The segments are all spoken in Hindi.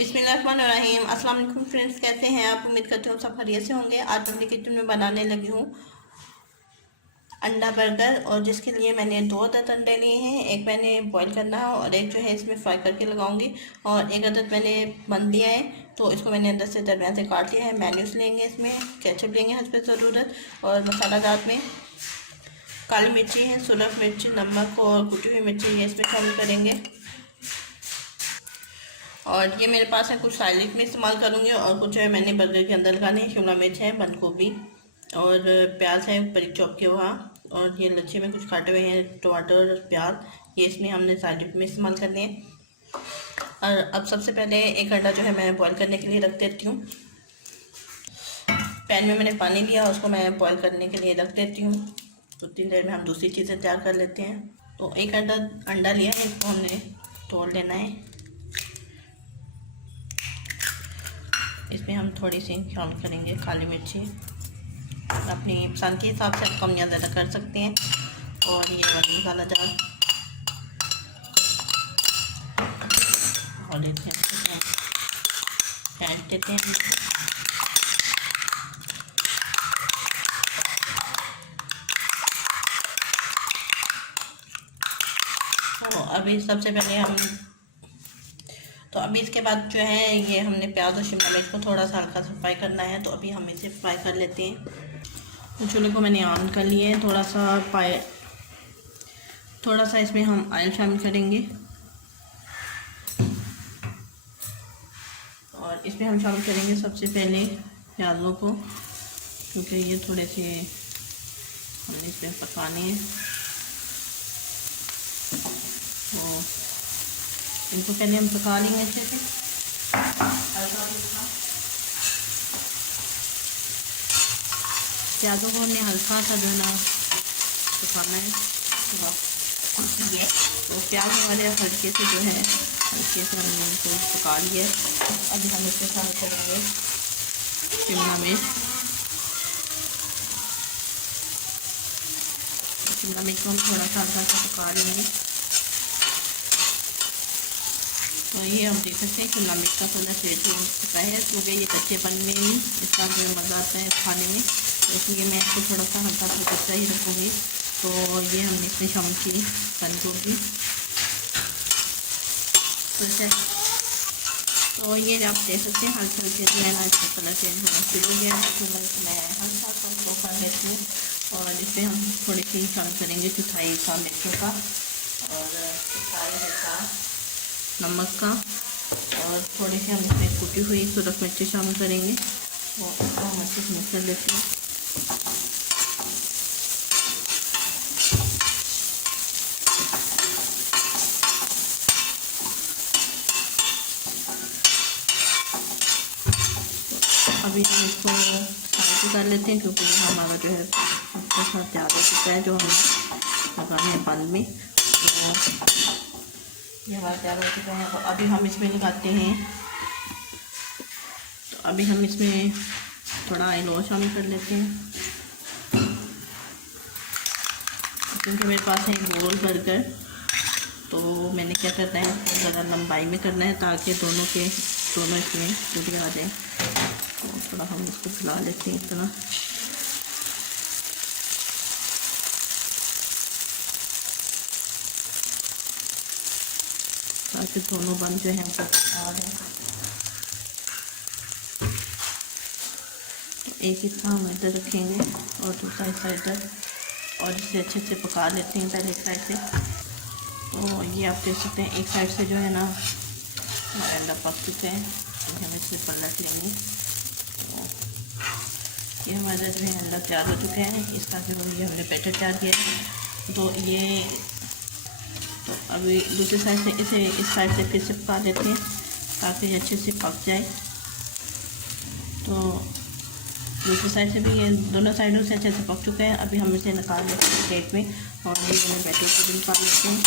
बिस्मिल्लाहिर्रहमानिर्रहीम। अस्सलाम वालेकुम फ्रेंड्स, कैसे हैं आप? उम्मीद करती हूँ सब खैरियत से होंगे। आज मैं अपनी किचन में बनाने लगी हूँ अंडा बर्गर, और जिसके लिए मैंने 2 अदद अंडे लिए हैं। एक मैंने बॉईल करना है और एक जो है इसमें फ्राई करके लगाऊंगी, और एक अदद मैंने बन लिया है तो इसको मैंने अंदर से दरमियान से काट लिया है। मैन्यूस लेंगे, इसमें केचप लेंगे हस्ब ज़रूरत, और मसाला जात में काली मिर्ची है, सुरख मिर्च, नमक और कुटी हुई मिर्ची ये इसमें शामिल करेंगे। और ये मेरे पास है, कुछ साइलिक में इस्तेमाल करूँगी और कुछ है मैंने बर्गर के अंदर लगाने हैं। शिमला मिर्च है, बंद गोभी और प्याज है बारीक चॉप के हुआ, और ये लच्छे में कुछ काटे हुए हैं टमाटर और प्याज, ये इसमें हमने साइलिक में इस्तेमाल करने हैं। और अब सबसे पहले एक अंडा जो है मैं बॉईल करने के लिए रख देती हूँ। पैन में मैंने पानी लिया, उसको मैं बॉईल करने के लिए रख देती हूँ। तो उतनी देर में हम दूसरी चीज़ें तैयार कर लेते हैं। तो एक अंडा लिया है, इसको हमने तोड़ लेना है। इसमें हम थोड़ी सी शामिल करेंगे काली मिर्ची, अपनी पसंद के हिसाब से कम या ज़्यादा कर सकते हैं। और ये वाला मसाला जाल और देते हैं, फेंट देते हैं। तो अभी सबसे पहले अभी इसके बाद जो है ये हमने प्याज और शिमला मिर्च को थोड़ा सा हल्का सा फ्राई करना है, तो अभी हम इसे फ्राई कर लेते हैं। तो चूल्हे को मैंने ऑन कर लिए है, थोड़ा सा इसमें हम ऑयल शामिल करेंगे, और इसमें हम शामिल करेंगे सबसे पहले प्याज़ों को, क्योंकि ये थोड़े से हमने इसमें पकाने हैं। तो इनको पहले हम पका लेंगे अच्छे से, प्याज़ों को हमने हल्का सा जो है ना पकाना है। तो प्याज हमारे हल्के से जो है हल्के से हमने इनको पका लिया है। अभी हम इसके साथ करेंगे शिमला मिर्च को हम थोड़ा सा हल्का सा पका लेंगे। तो ये हम देख सकते हैं शिमला मिर्च का थोड़ा सेट हो चुका है, क्योंकि ये कच्चेपन में ही इसका जो मज़ा आता है खाने में, तो इसलिए मैं इसको थोड़ा सा हल्का सा कच्चा ही रखूँगी। तो ये हमने इसमें शामिल की बंद गोभी, तो ये आप देख सकते हैं हल्के हल्के जो है ना इसका कलर चेंज होना शुरू हो गया है। तो मैं हल्का सा फ्रो कर लेती हूँ, और इसमें हम थोड़ी सी शामिल करेंगे चौथाई का मिर्चों का, और चौथाई का नमक का, और थोड़ी सी हम इसमें कुटी हुई सुरख मिर्ची शामिल करेंगे। तो इसको हम अच्छे से मिक्स कर लेते हैं। अभी हम इसको शांति कर लेते हैं, क्योंकि हमारा जो है उसके साथ तैयार हो चुका है, जो हम लगाने हैं बंद में। तो ये हमारा तैयार हो चुका है। तो अभी हम इसमें लगाते हैं, तो अभी हम इसमें थोड़ा ऑयल और शामिल कर लेते हैं, क्योंकि मेरे पास है गोल बर्गर। तो मैंने क्या करना है, ज़्यादा लंबाई में करना है ताकि दोनों इसमें टूट आ जाए। तो थोड़ा हम इसको फैला लेते हैं इतना, ताकि दोनों बन जो हैं वो आ जाए। एक हिस्सा हम इधर रखेंगे और दूसरा हिस्सा इधर, और इसे अच्छे से पका लेते हैं पहले एक साइड से। तो ये आप देख सकते हैं एक साइड से जो है ना हमारे अंडा पक चुके हैं, तो हम इसे पलट लेंगे। तो ये हमारा जो है अंडा तैयार हो चुका है, इसका जो ये हमने बैटर तैयार किया है। तो अभी दूसरी साइड से इसे इस साइड से फिर से पका देते हैं, ताकि ये अच्छे से पक जाए। तो दूसरी साइड से भी ये दोनों साइडों से अच्छे से पक चुके हैं। अभी हम इसे निकाल लेते हैं प्लेट में, और ये बैटर को भी निकाल लेते हैं।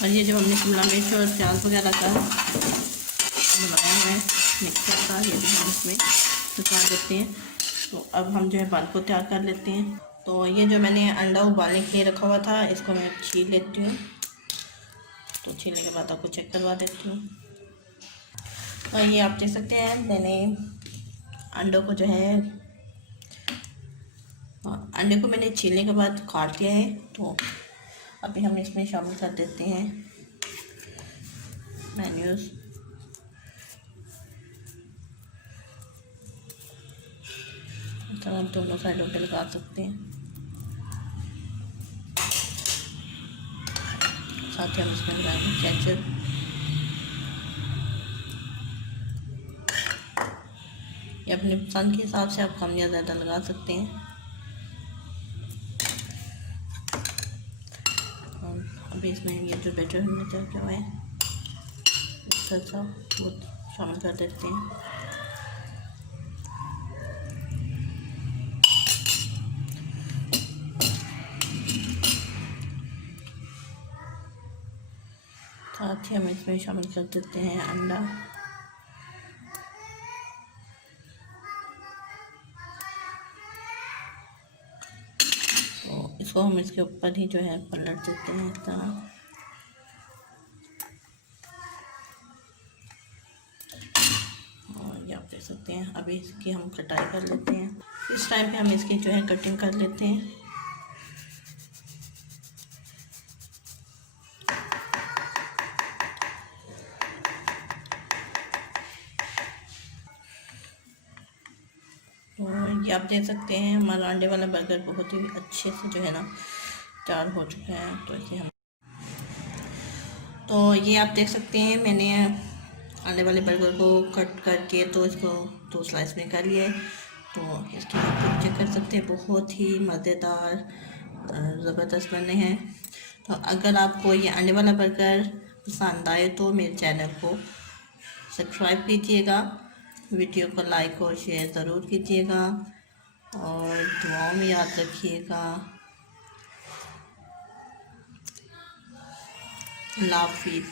और ये जो हमने शिमला मिर्च और प्याज वगैरह का बनाया हुआ है मिक्सर का, ये भी हम इसमें निकाल देते हैं। तो अब हम जो है बन को तैयार कर लेते हैं। तो ये जो मैंने अंडा उबालने के लिए रखा हुआ था, इसको मैं छील लेती हूँ। तो छीलने के बाद आपको चेक करवा देती हूँ। और ये आप देख सकते हैं मैंने अंडों को जो है, अंडे को मैंने छीलने के बाद काट लिया है। तो अभी हम इसमें शामिल कर देते हैं मेन्यूज़। तो आप दोनों साइडों पे लगा सकते हैं। साथ ही हम इसमें लगाएंगे केचप। ये अपने पसंद के हिसाब से आप कम या ज़्यादा लगा सकते हैं। और अभी इसमें ये जो बैटर हमने तैयार किया हुआ है इसका वो शामिल कर देते हैं। साथ ही हम इसमें शामिल कर देते हैं अंडा। तो इसको हम इसके ऊपर ही जो है पलट देते हैं इस तरह। और ये आप देख सकते हैं। अभी इसकी हम कटाई कर लेते हैं। इस टाइम पे हम इसकी जो है कटिंग कर लेते हैं। और ये आप देख सकते हैं हमारा अंडे वाला बर्गर बहुत ही अच्छे से जो है ना तैयार हो चुका है। तो इसे हम, तो ये आप देख सकते हैं मैंने अंडे वाले बर्गर को कट करके तो इसको 2 स्लाइस में कर लिए। तो इसकी आप चेक कर सकते हैं, बहुत ही मज़ेदार ज़बरदस्त बने हैं। तो अगर आपको ये अंडे वाला बर्गर पसंद आए तो मेरे चैनल को सब्सक्राइब कीजिएगा, वीडियो को लाइक और शेयर ज़रूर कीजिएगा और दुआओं में याद रखिएगा। अल्लाह हाफिज़।